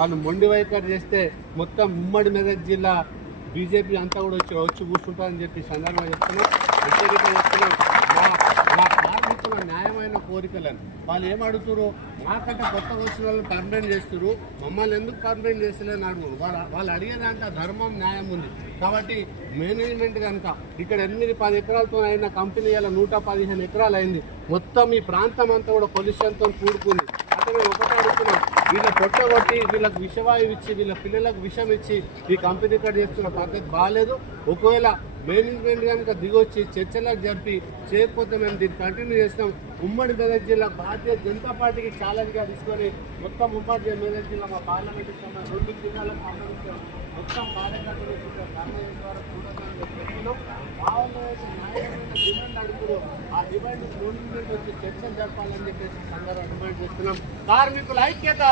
వాళ్ళు మొండి వైఖరి చేస్తే మొత్తం ఉమ్మడి మెదక్ జిల్లా బీజేపీ అంతా కూడా వచ్చి కూర్చుంటారని చెప్పి సందర్భంగా చెప్తున్నాం. హెచ్చరిక చెప్తున్నాం. మా కార్మికుల న్యాయమైన కోరికలను వాళ్ళు ఏమడుగుతారు, మాకంటే కొత్తగా వచ్చిన వాళ్ళు కంప్లైంట్ చేస్తారు, మమ్మల్ని ఎందుకు కంప్లైంట్ చేస్తలేని అడుగు. వాళ్ళు అడిగేదాంట్లో ధర్మం న్యాయం ఉంది. కాబట్టి మేనేజ్మెంట్ కనుక ఇక్కడ 8-10 ఎకరాలతో అయిన కంపెనీ ఇలా 115 ఎకరాలు అయింది. మొత్తం ఈ ప్రాంతం అంతా కూడా పొల్యూషన్తో కూడుకుంది. అతను ఒకటే అడుగుతున్నాం, వీళ్ళ పొట్టగొట్టి వీళ్ళకి విషవాయువు ఇచ్చి వీళ్ళ పిల్లలకు విషం ఇచ్చి ఈ కంపెనీ ఇక్కడ చేస్తున్న పద్ధతి బాగాలేదు. ఒకవేళ మేనేజ్మెంట్ కనుక దిగొచ్చి చర్చలకు జరిపి చేయకపోతే మేము దీన్ని కంటిన్యూ చేస్తాం. ఉమ్మడి మెదక్ జిల్లా భారతీయ జనతా పార్టీకి ఛాలెంజ్గా తీసుకొని మొత్తం ఉమ్మడి మెదక్ జిల్లా మా పార్లమెంట్కి సంబంధించిన 2 జిల్లాలకు సంబంధించిన మొత్తం కార్యకర్తలు డిమాండ్ అడుగుతారు. ఆ డిమాండ్ గవర్నమెంట్ వచ్చి చర్చలు జరపాలని చెప్పేసి సందర్భంగా డిమాండ్ చేస్తున్నాం. కార్మికుల ఐక్యత.